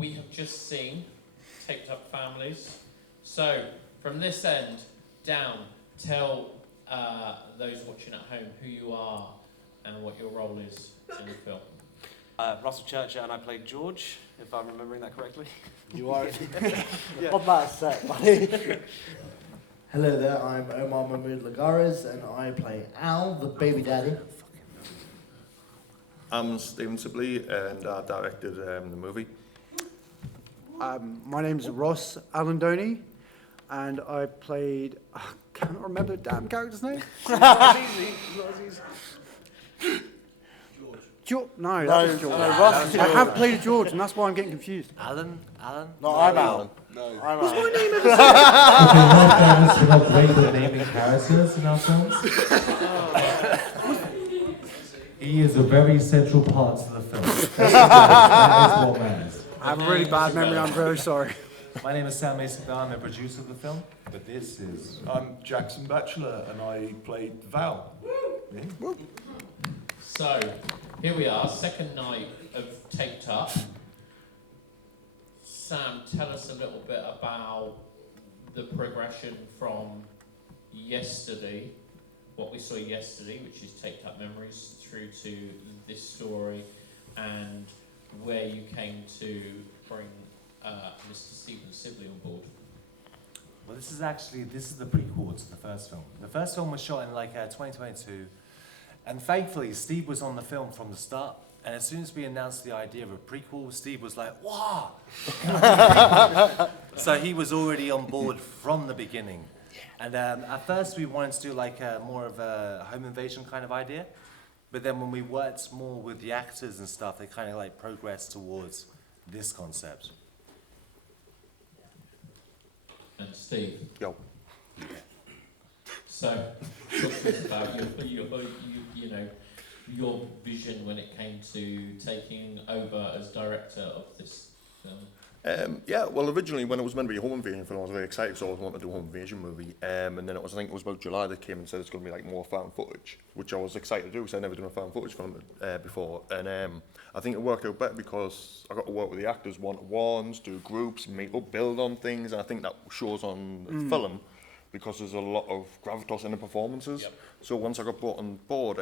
we have just seen Taped Up Families. So, from this end down, tell those watching at home who you are and what your role is in the film. Russell Churchill, and I played George, if I'm remembering that correctly. You are. Yeah. What about set, buddy? Hello there, I'm Omar Mahmood Lagares, and I play Al, the baby daddy. I'm Stephen Sibley, and I directed the movie. My name's Ross Alan Doney, and I played. I cannot remember the damn character's name. George. No, that was George. Ross. I have played a George, and that's why I'm getting confused. Alan? No, I'm Al. No. I'm Al. We're not great at naming characters in our films. He is a very central part to the film. That is what matters. I have a really bad memory. I'm very sorry. My name is Sam Mason. I'm a producer of the film, but this is... I'm Jackson Batchelor, and I played Val. Yeah. So, here we are, second night of Taped Up. Sam, tell us a little bit about the progression from yesterday, what we saw yesterday, which is Taped Up Memories, through to this story, and where you came to bring Mr. Stephen Sibley on board. Well, this is the prequel to the first film. The first film was shot in 2022, and thankfully Steve was on the film from the start. And as soon as we announced the idea of a prequel, Steve was like, "Wow!" So he was already on board from the beginning. And at first we wanted to do more of a home invasion kind of idea, but then when we worked more with the actors and stuff, they kind of progressed towards this concept. And Steve. Yo. So, talk to us about your vision when it came to taking over as director of this film. Yeah, well, originally when it was meant to be a home invasion film, I was very excited because I always wanted to do a home invasion movie. And then I think it was about July that came and said it's going to be more found footage, which I was excited to do because I'd never done a found footage film before. And I think it worked out better because I got to work with the actors one-to-ones, do groups, meet up, build on things. And I think that shows on the film because there's a lot of gravitas in the performances. Yep. So once I got brought on board,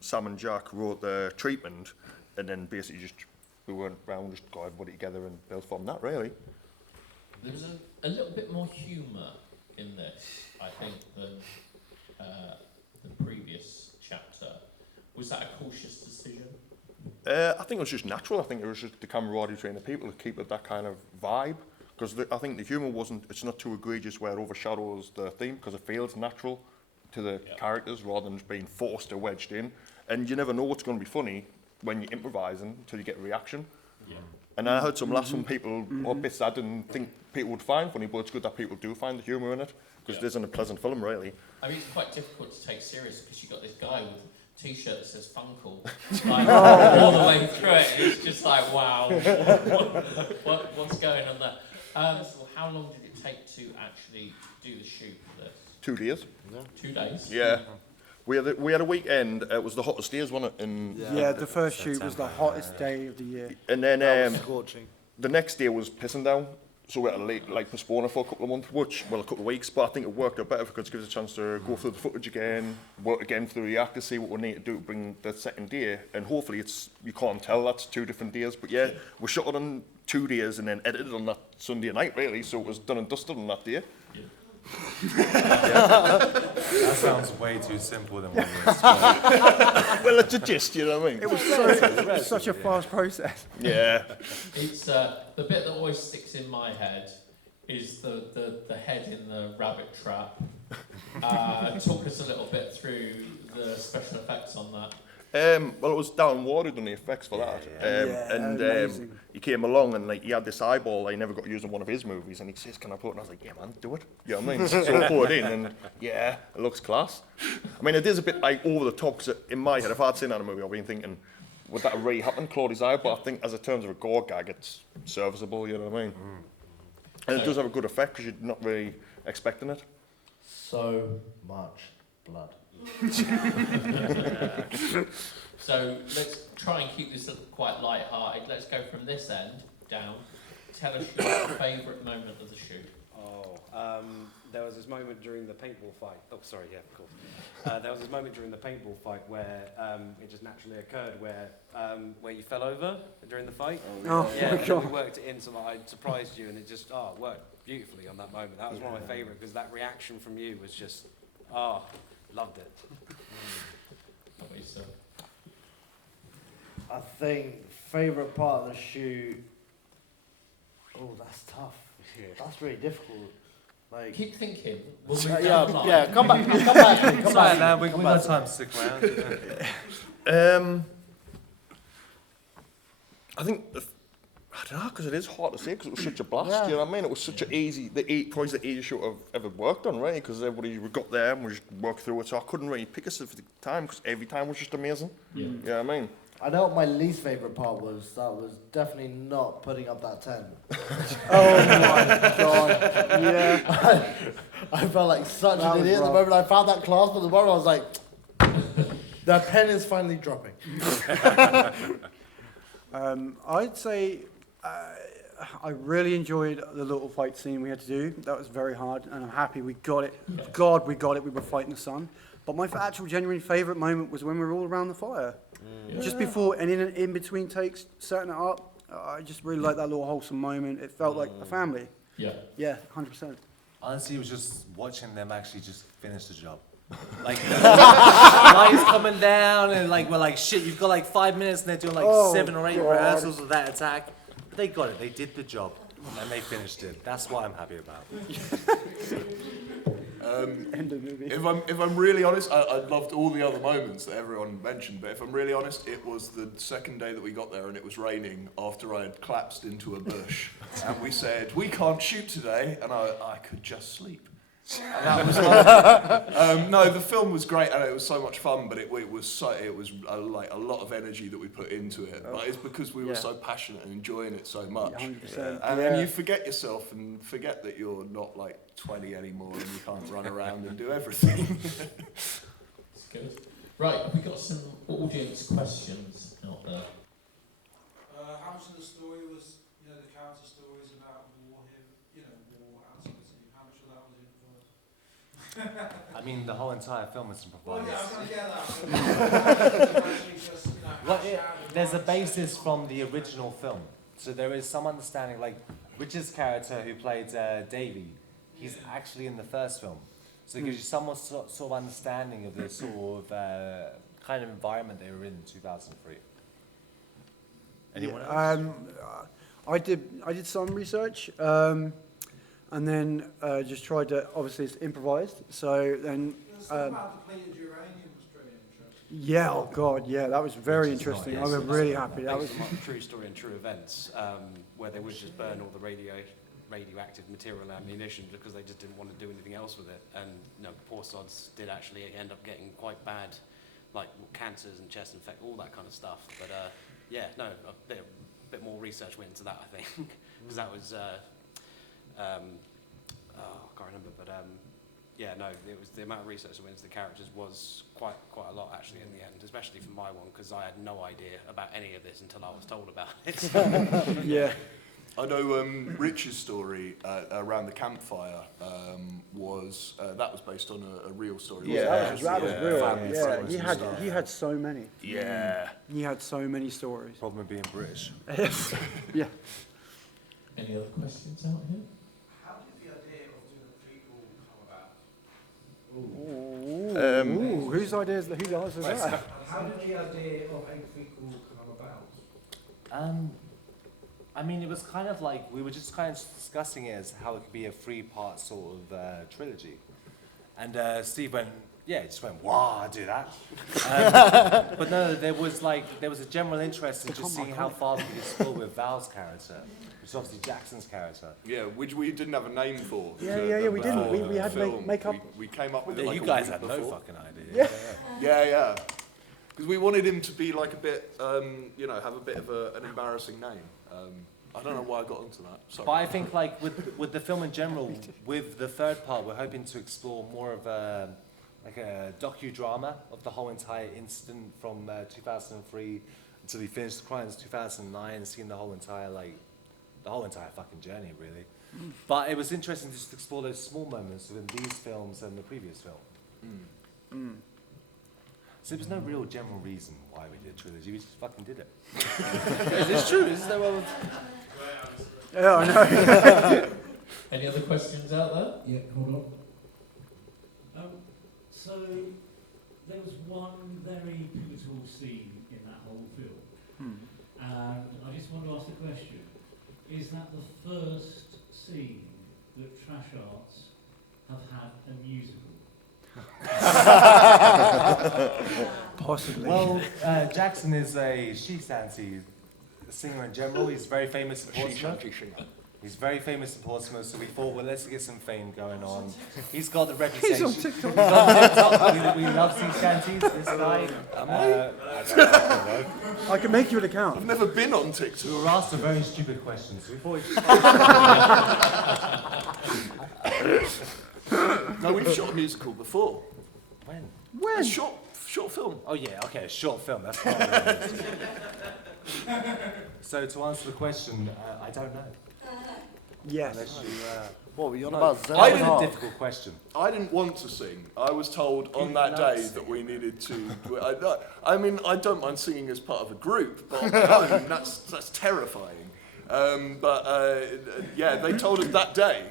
Sam and Jack wrote the treatment, and then basically we went round, just got everybody together and built from that, really. There was a little bit more humour in this, I think, than the previous chapter. Was that a cautious decision? I think it was just natural. I think it was just the camaraderie between the people to keep it that kind of vibe. Because I think the humour it's not too egregious where it overshadows the theme, because it feels natural to the characters rather than just being forced or wedged in. And you never know what's going to be funny when you're improvising until you get a reaction. Yeah. And I heard some laughs from people, or bits I didn't think people would find funny, but it's good that people do find the humour in it, because it isn't a pleasant film, really. I mean, it's quite difficult to take serious because you've got this guy with a t-shirt that says Funkle all the way through it. It's just wow, what's going on there? How long did it take to actually do the shoot for this? 2 days. Yeah. 2 days? Yeah. We had a weekend. It was the hottest days, wasn't it? Yeah, the first shoot was the hottest day of the year. And then Scorching. the next day was pissing down, so we had to postpone it for a couple of months, a couple of weeks. But I think it worked out better because it gives us a chance to go through the footage again, work again through the actors, see what we need to do to bring the second day, and hopefully you can't tell that's 2 different days. But yeah, we shot it on 2 days and then edited on that Sunday night, really. So it was done and dusted on that day. That sounds way too simple than what we expect. Well, it's a gist, you know what I mean? It was such a fast process. Yeah. It's the bit that always sticks in my head is the head in the rabbit trap. Talk us a little bit through the special effects on that. Well, it was Darren Ward who done the effects for that. Amazing. He came along and he had this eyeball he never got used in one of his movies, and he says, "Can I put it?" And I was like, "Yeah, man, do it." You know what I mean? So I put it in, and yeah, it looks class. I mean, it is a bit over the top, because in my head, if I'd seen that in a movie, I'd been thinking, would that really happen, Claudie's eye? But I think as in terms of a gore gag, it's serviceable, you know what I mean? And it does have a good effect because you're not really expecting it. So much blood. So let's try and keep this quite light-hearted. Let's go from this end down. tell us your favourite moment of the shoot. There was this moment during the paintball fight. Oh, sorry, yeah, of course. There was this moment during the paintball fight where it just naturally occurred where you fell over during the fight. Oh, Yeah, my and God. we worked it in, so I surprised you, and it just worked beautifully on that moment. That was one of my favourite because that reaction from you was just loved it. What we saw. I think favourite part of the shoot. Oh, that's tough. That's really difficult. Like, Keep thinking. We'll move yeah, down the line. yeah. Come back. Come back. Come Sorry, back. man, we've come got back. time to stick around. I think, I don't know, because it is hard to say because it was such a blast, Yeah. you know what I mean? It was such an easy, probably the easiest show I've ever worked on, right? Because everybody, we got there and we just worked through it, so I couldn't really pick a specific time because every time was just amazing. Yeah. You know what I mean? I know what my least favourite part was. That was definitely not putting up that tent. Oh my God. Yeah. I felt like such That an was idiot the rough. moment I found that clasp, but the moment I was like, the pen is finally dropping. I'd say I really enjoyed the little fight scene we had to do. That was very hard, and I'm happy we got it. Yeah. God, we got it. We were fighting the sun. But my actual genuine favourite moment was when we were all around the fire. Yeah. Just before and in between takes, setting it up. I just really liked that little wholesome moment. It felt like a family. Yeah. Yeah, 100%. Honestly, it was just watching them actually just finish the job. Like, lights coming down, and like, we're like, shit, you've got like 5 minutes, and they're doing like Oh, 7 or 8 God. rehearsals of that attack. But they got it, they did the job, and they finished it. That's what I'm happy about. End of movie. If I'm really honest, I loved all the other moments that everyone mentioned, but if I'm really honest, it was the second day that we got there and it was raining after I had collapsed into a bush. And we said, we can't shoot today, and I could just sleep. And that was no, the film was great and it was so much fun, but it was like a lot of energy that we put into it. But it's because we were so passionate and enjoying it so much. 100%. And then you forget yourself and forget that you're not like 20 anymore and you can't run around and do everything. That's good. Right, we've got some audience questions out there. How much of the story was, the character stories about war, war activity? How much of that was improvised? I mean, the whole entire film is improvised. I was going to get that. Well, there's a basis from the original film. So there is some understanding, like Richard's character who played Davy, he's actually in the first film. So it gives you some sort of understanding of the sort of kind of environment they were in 2003. Anyone else? I did some research, and then just tried to. Obviously, it's improvised. So then, The stuff about depleted uranium was pretty interesting. yeah. Oh God, yeah. That was very Which is not- interesting. yes, I was it's really not- happy. That was. Based on true story and true events, where they would just burn all the radioactive material and ammunition because they just didn't want to do anything else with it. And poor sods did actually end up getting quite bad, like cancers and chest infection, all that kind of stuff. But a bit more research went into that, I think, because that was I can't remember, but it was the amount of research that went into the characters was quite a lot actually in the end, especially for my one because I had no idea about any of this until I was told about it. Yeah. I know Rich's story around the campfire was based on a real story. Yeah. wasn't it? That was real. Family Yeah. friends He and had stuff. he had so many. Yeah. He had so many stories. Problem of being British. Yeah. Any other questions out here? How did the idea of doing a prequel come about? Ooh, whose ideas? Whose ideas is that? How did the idea of a prequel come about? I mean, it was kind of like, we were just kind of discussing it as how it could be a 3-part sort of trilogy. And Steve went, he just went, wow, I'd do that. But no, there was a general interest in just seeing how far we could explore with Val's character, which is obviously Jackson's character. Yeah, which we didn't have a name for. Yeah, we didn't. We had to make up. We came up with it Yeah, like you a guys week had no before. fucking idea. Yeah. Because we wanted him to be like a bit, have a bit of an embarrassing name. I don't know why I got onto that. Sorry. But I think like with the film in general, with the third part, we're hoping to explore more of a docudrama of the whole entire incident from 2003 until he finished the crimes 2009, seeing the whole entire the whole entire fucking journey, really. But it was interesting to just explore those small moments within these films and the previous film. So there was no real general reason why we did a trilogy, we just fucking did it. It's true, isn't there? Well, Yeah, I know. Any other questions out there? Yeah, hold on. So there was one very pivotal scene in that whole film, and I just want to ask the question: is that the first scene that Trash Arts have had a musical? Possibly. well, Jackson is a she-shanty singer in general. He's very famous in Portsmouth. He's very famous in Portsmouth, so we thought, well, let's get some fame going on. He's got the reputation. He's on TikTok. He's on TikTok. We love sea shanties, this guy. I don't know. I can make you an account. I've never been on TikTok. We were asked a very stupid question, so we thought No, we've shot a musical before. when? A short film. Oh yeah, okay, a short film, that's not really So to answer the question, I don't know. Yes. Unless you, What were you on no, about? that I was didn't- a difficult question. I didn't want to sing. I was told on that love day singing. that we needed to. I mean, I don't mind singing as part of a group, but on my own, that's terrifying. Yeah, they told us that day.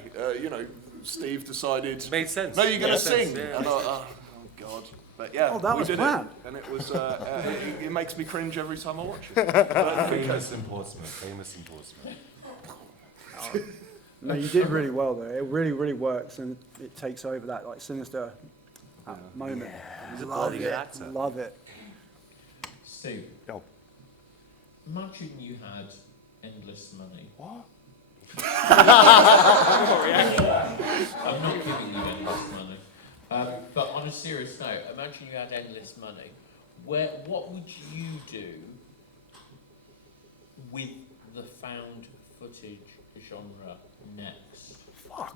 Steve decided. Made sense. No, you're going to Made sense, sing. yeah. And oh God. But yeah, Oh, that we was did planned. it, and it was. It makes me cringe every time I watch it. Famous in Portsmouth, famous in Portsmouth. No, you did really well though. It really, really works, and it takes over that like sinister moment. He's a Love bloody good it. actor. Love it. Steve, Yo. imagine you had endless money. What? I'm not giving you endless money. But on a serious note, imagine you had endless money. What would you do with the found footage genre next? Fuck.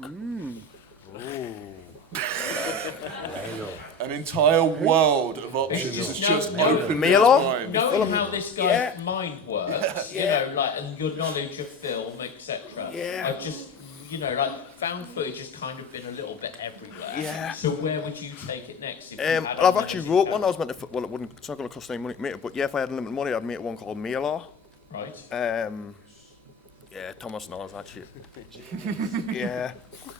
An entire world of options It's has just- just no, opened Me in his along? mind. Knowing how this guy's Yeah. mind works, and your knowledge of film, etc. Yeah. I just, found footage has kind of been a little bit everywhere. Yeah. So where would you take it next? If you had I've actually unlimited wrote cash? one. I was meant to. Well, it's not going to cost any money to make it. But yeah, if I had unlimited money, I'd make one called Mailer. Right. Yeah, Thomas knows that shit. Yeah.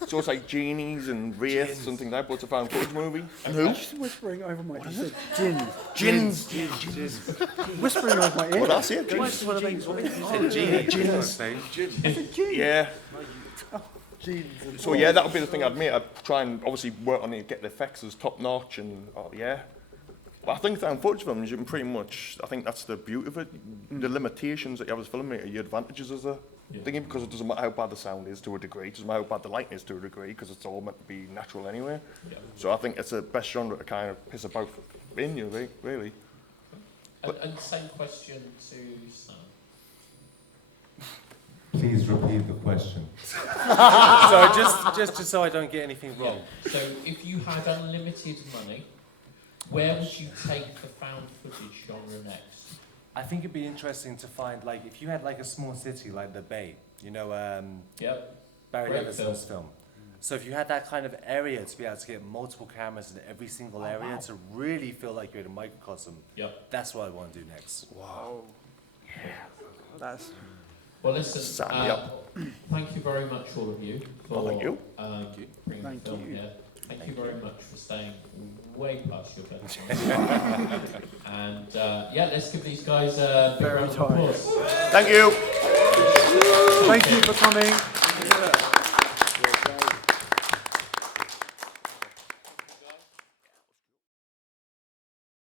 So it's like genies and wraiths and things like that, but it's a found footage movie. And who? Just whispering over my ear. You said Gins. whispering over my ear. Well, that's it. You said genie. Yeah. So yeah, that would be the thing I'd make. I'd try and obviously work on it, get the effects as top notch, and yeah. But I think found footage films, you can pretty much. I think that's the beauty of it. The limitations that you have as a filmmaker, your advantages as a thing, because it doesn't matter how bad the sound is to a degree. It doesn't matter how bad the lighting is to a degree, because it's all meant to be natural anyway. Yeah. So I think it's the best genre to kind of piss about in you, really. And same question to Sam. Please repeat the question. So just so I don't get anything wrong. So if you had unlimited money, where would you take the found footage genre next? I think it'd be interesting to find, like, if you had like a small city like the Bay, Yep. Barry Great Levinson's film. So if you had that kind of area to be able to get multiple cameras in every single area to really feel like you're in a microcosm, Yep. that's what I want to do next. Wow. That's Well, listen. Sign me up. Thank you very much, all of you, for Thank you. bringing Thank the film you. here. Thank you very much for staying way past your bedtime. And let's give these guys a big Very round of tired. applause. Thank you. Thank you for coming.